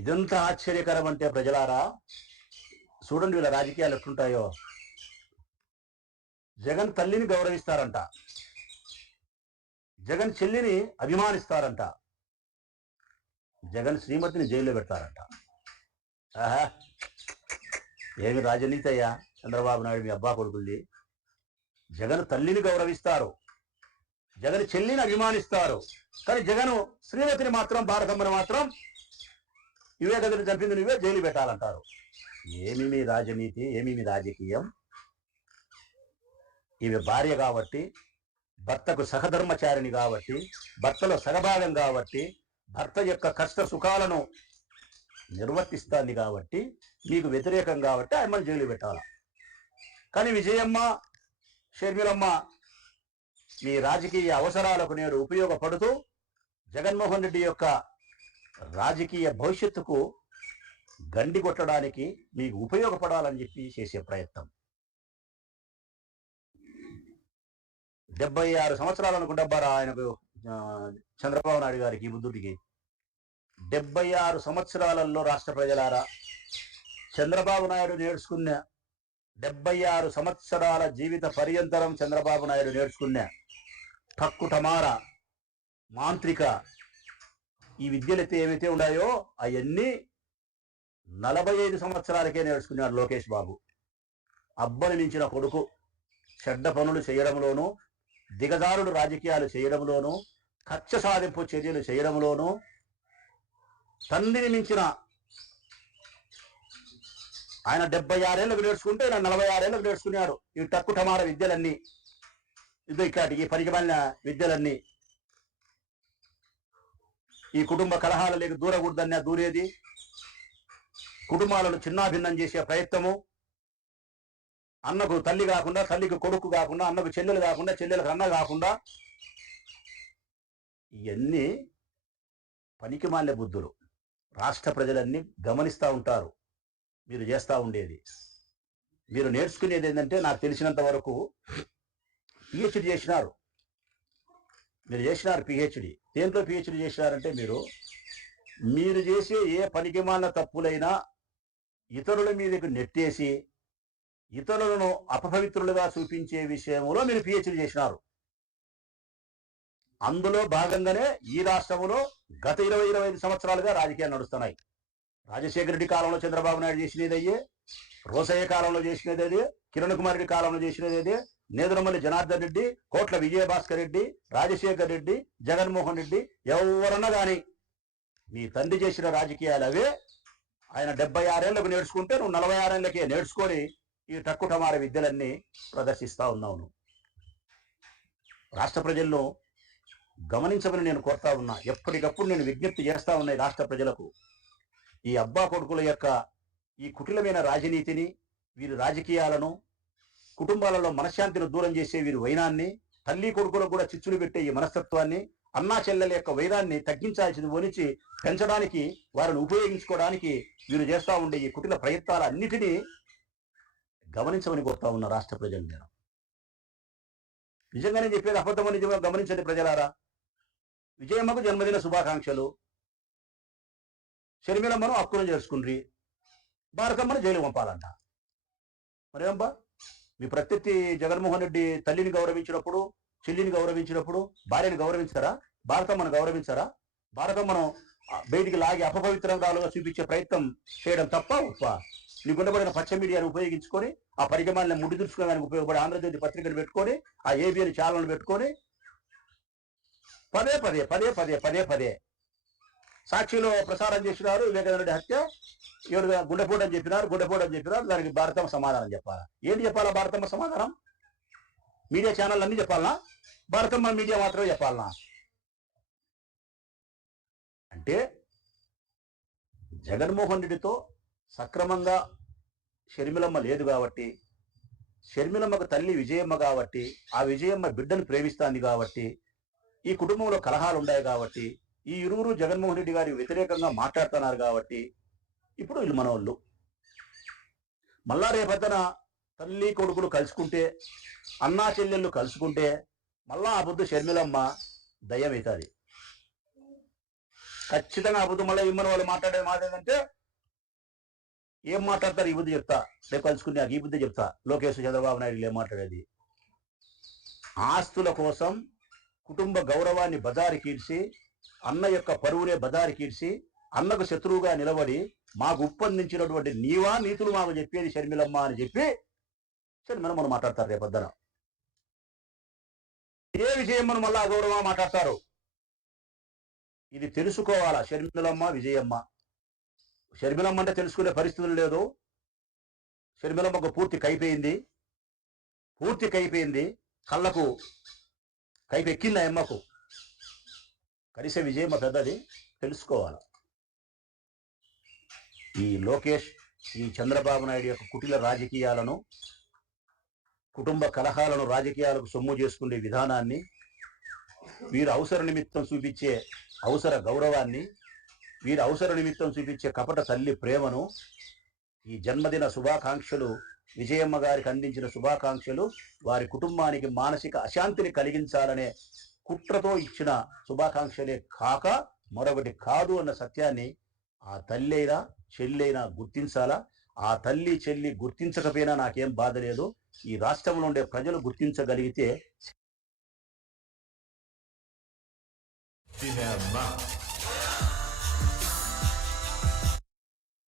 ఇదంతా ఆశ్చర్యకరం అంటే ప్రజలారా, చూడండి వీళ్ళ రాజకీయాలు ఎట్లుంటాయో. జగన్ తల్లిని గౌరవిస్తారంట, జగన్ చెల్లిని అభిమానిస్తారంట, జగన్ శ్రీమతిని జైల్లో పెడతారంట. ఆహా, ఏమి రాజనీతి అయ్యా చంద్రబాబు నాయుడు మీ అబ్బా కొడుకుల్ది. జగన్ తల్లిని గౌరవిస్తారు, జగన్ చెల్లిని అభిమానిస్తారు, కానీ జగన్ శ్రీమతిని మాత్రం, భారతమ్మని మాత్రం వివేకానంద చంపింది నువ్వే, జైలు పెట్టాలంటారు. ఏమి మీ రాజనీతి, ఏమి మీ రాజకీయం? ఈమె భార్య కాబట్టి, భర్తకు సహధర్మచారిణి కాబట్టి, భర్తలో సగభాగం కాబట్టి, భర్త యొక్క కష్ట సుఖాలను నిర్వర్తిస్తాంది కాబట్టి, మీకు వ్యతిరేకం కాబట్టి ఆమెను జైలు పెట్టాల. కానీ విజయమ్మ, షర్మిలమ్మ మీ రాజకీయ అవసరాలకు నేడు ఉపయోగపడుతూ జగన్మోహన్ రెడ్డి యొక్క రాజకీయ భవిష్యత్తుకు గండి కొట్టడానికి మీకు ఉపయోగపడాలని చెప్పి చేసే ప్రయత్నం. 76 సంవత్సరాలు అనుకుంటారా ఆయనకు, చంద్రబాబు నాయుడు గారికి, బుద్ధుడికి. 76 సంవత్సరాలలో రాష్ట్ర ప్రజలారా, చంద్రబాబు నాయుడు నేర్చుకున్న 76 సంవత్సరాల జీవిత పర్యంతరం చంద్రబాబు నాయుడు నేర్చుకున్న టక్కుటమార, మాంత్రిక ఈ విద్యలైతే ఏవైతే ఉన్నాయో అవన్నీ 45 సంవత్సరాలకే నేర్చుకున్నాడు లోకేష్ బాబు. అబ్బని మించిన కొడుకు చెడ్డ పనులు చేయడంలోనూ, దిగజారుడు రాజకీయాలు చేయడంలోనూ, కక్ష సాధింపు చర్యలు చేయడంలోనూ, తండ్రిని మించిన ఆయన 76 ఏళ్ళకు నేర్చుకుంటే ఆయన 46 ఏళ్ళకు నేర్చుకున్నాడు ఈ టక్కుటమార విద్యలన్నీ, ఇది ఇక్కడి ఈ పరిగమన విద్యలన్నీ. ఈ కుటుంబ కలహాలకు దూరకూడదన్న దూరేది, కుటుంబాలను చిన్నాభిన్నం చేసే ప్రయత్నము, అన్నకు తల్లి కాకుండా, తల్లికి కొడుకు కాకుండా, అన్నకు చెల్లెలు కాకుండా, చెల్లెలకు అన్న కాకుండా, ఇవన్నీ పనికిమాలిన బుద్ధులు. రాష్ట్ర ప్రజలన్నీ గమనిస్తూ ఉంటారు మీరు చేస్తూ ఉండేది. మీరు నేర్చుకునేది ఏంటంటే, నాకు తెలిసినంత వరకు పిహెచ్డి చేసినారు, మీరు చేసినారు పిహెచ్డి. దేంట్లో పిహెచ్డి చేసినారంటే, మీరు చేసే ఏ పనికిమాలిన తప్పులైనా ఇతరుల మీదకు నెట్టేసి ఇతరులను అపవిత్రులుగా చూపించే విషయంలో మీరు పిహెచ్డి చేసినారు. అందులో భాగంగానే ఈ రాష్ట్రంలో గత 20-25 సంవత్సరాలుగా రాజకీయాలు నడుస్తున్నాయి. రాజశేఖర రెడ్డి కాలంలో చంద్రబాబు నాయుడు చేసినది అయ్యే, రోసయ్య కాలంలో చేసినది అదే, కిరణ్ కుమార్ రెడ్డి కాలంలో చేసినది అదే, నేదురమల్లి జనార్దన్ రెడ్డి, కోట్ల విజయభాస్కర్ రెడ్డి, రాజశేఖర్ రెడ్డి, జగన్మోహన్ రెడ్డి, ఎవరన్నా కానీ మీ తండ్రి చేసిన రాజకీయాలు అవే. ఆయన 76 ఏళ్లకు నేర్చుకుంటే నువ్వు 46 ఏళ్ళకే నేర్చుకొని ఈ టక్కుటమార విద్యలన్నీ ప్రదర్శిస్తా ఉన్నావు. రాష్ట్ర ప్రజలను గమనించమని నేను కోరుతా ఉన్నా. ఎప్పటికప్పుడు నేను విజ్ఞప్తి చేస్తా ఉన్నాయి రాష్ట్ర ప్రజలకు. ఈ అబ్బా కొడుకుల యొక్క ఈ కుటిలమైన రాజనీతిని, వీరి రాజకీయాలను, కుటుంబాలలో మనశ్శాంతిని దూరం చేసే వీరి వైనాన్ని, తల్లి కొడుకులకు కూడా చిచ్చులు పెట్టే ఈ మనస్తత్వాన్ని, అన్నా చెల్లెల యొక్క వైరాన్ని తగ్గించాల్సింది పోనిచి పెంచడానికి, వారిని ఉపయోగించుకోవడానికి వీరు చేస్తూ ఉండే ఈ కుటిల ప్రయత్నాలన్నిటినీ గమనించమని కోరుతా ఉన్న రాష్ట్ర ప్రజలు. నేను నిజంగానే చెప్పేది అబద్ధమని గమనించండి ప్రజలారా. విజయమ్మకు జన్మదిన శుభాకాంక్షలు. షర్మిలమ్మను హక్కును చేసుకుండ్రి, భారతమ్మను జైలు పంపాలంట. మరేంబా, మీ ప్రత్యర్థి జగన్మోహన్ రెడ్డి తల్లిని గౌరవించినప్పుడు, చెల్లిని గౌరవించినప్పుడు భార్యను గౌరవించారా? భారతమ్మను గౌరవించారా? భారతమ్మను బయటికి లాగి అపవిత్రంగాలుగా చూపించే ప్రయత్నం చేయడం తప్ప ఉప్ప? నీకు ఉండబడిన పచ్చ మీడియాను ఉపయోగించుకొని, ఆ పరిగమాలను ముడి దుర్చుకోవడానికి ఉపయోగపడే ఆంధ్రజ్యోతి పత్రికను పెట్టుకొని, ఆ ఏబిఎన్ ఛానల్ను పెట్టుకొని పదే పదే పదే పదే పదే పదే సాక్షిలో ప్రసారం చేసినారు. వివేకానంద రెడ్డి హత్య ఎవరు గుండెపోటు అని చెప్పినారు, గుండెపోటు అని చెప్పినారు. దానికి భారతమ్మ సమాధానం చెప్పాలా? ఏంటి చెప్పాలా భారతమ్మ సమాధానం? మీడియా ఛానల్ అన్ని చెప్పాలనా? భారతమ్మ మీడియా మాత్రమే చెప్పాలనా? అంటే జగన్మోహన్ రెడ్డితో సక్రమంగా షర్మిలమ్మ లేదు కాబట్టి, షర్మిలమ్మకు తల్లి విజయమ్మ కాబట్టి, ఆ విజయమ్మ బిడ్డను ప్రేమిస్తాంది కాబట్టి, ఈ కుటుంబంలో కలహాలు ఉన్నాయి కాబట్టి, ఈ ఇరువురు జగన్మోహన్ రెడ్డి గారికి వ్యతిరేకంగా మాట్లాడుతున్నారు కాబట్టి ఇప్పుడు వీళ్ళు మనోళ్ళు. మళ్ళా రేపొద్దున తల్లి కొడుకులు కలుసుకుంటే, అన్నా చెల్లెళ్ళు కలుసుకుంటే మళ్ళా ఆ బుద్ధు షర్మిలమ్మ దయ్యం అవుతుంది. ఖచ్చితంగా అబద్ధం. మళ్ళీ ఇమ్మని వాళ్ళు మాట్లాడే మాట ఏంటంటే, ఏం మాట్లాడతారు ఈ బుద్ధి చెప్తా, రేపు కలుసుకుని నాకు ఈ బుద్ధి చెప్తా. లోకేష్ చంద్రబాబు నాయుడు ఏం మాట్లాడేది? ఆస్తుల కోసం కుటుంబ గౌరవాన్ని బజారు కీడ్చి, అన్న యొక్క పరువునే బజారు కీడ్చి, అన్నకు శత్రువుగా నిలబడి మాకు ఉప్పందించినటువంటి నీవా నీతులు మాకు చెప్పేది షర్మిలమ్మ అని చెప్పి షర్మిలమ్మను మాట్లాడతారు. రేపొద్దున ఏ విజయమ్మను మళ్ళా అగౌరవంగా మాట్లాడతారు. ఇది తెలుసుకోవాలా షర్మిలమ్మ, విజయమ్మ. షర్మిలమ్మ అంటే తెలుసుకునే పరిస్థితులు లేదు. షర్మిలమ్మకు పూర్తి కైపోయింది. కళ్ళకు కైపెక్కింది ఆ అమ్మకు. కనీస విజయమ్మ పెద్దది తెలుసుకోవాలి. ఈ లోకేష్, ఈ చంద్రబాబు నాయుడు యొక్క కుటిల రాజకీయాలను, కుటుంబ కలహాలను రాజకీయాలకు సొమ్ము చేసుకునే విధానాన్ని, వీరు అవసర నిమిత్తం చూపించే అవసర గౌరవాన్ని, వీరు అవసర నిమిత్తం చూపించే కపట తల్లి ప్రేమను, ఈ జన్మదిన శుభాకాంక్షలు, విజయమ్మ గారికి అందించిన శుభాకాంక్షలు వారి కుటుంబానికి మానసిక అశాంతిని కలిగించాలనే కుట్రతో ఇచ్చిన శుభాకాంక్షలే కాక మరొకటి కాదు అన్న సత్యాన్ని ఆ తల్లి అయినా చెల్లి అయినా గుర్తించాలా. ఆ తల్లి చెల్లి గుర్తించకపోయినా నాకేం బాధ లేదు. ఈ రాష్ట్రంలో ఉండే ప్రజలు గుర్తించగలిగితే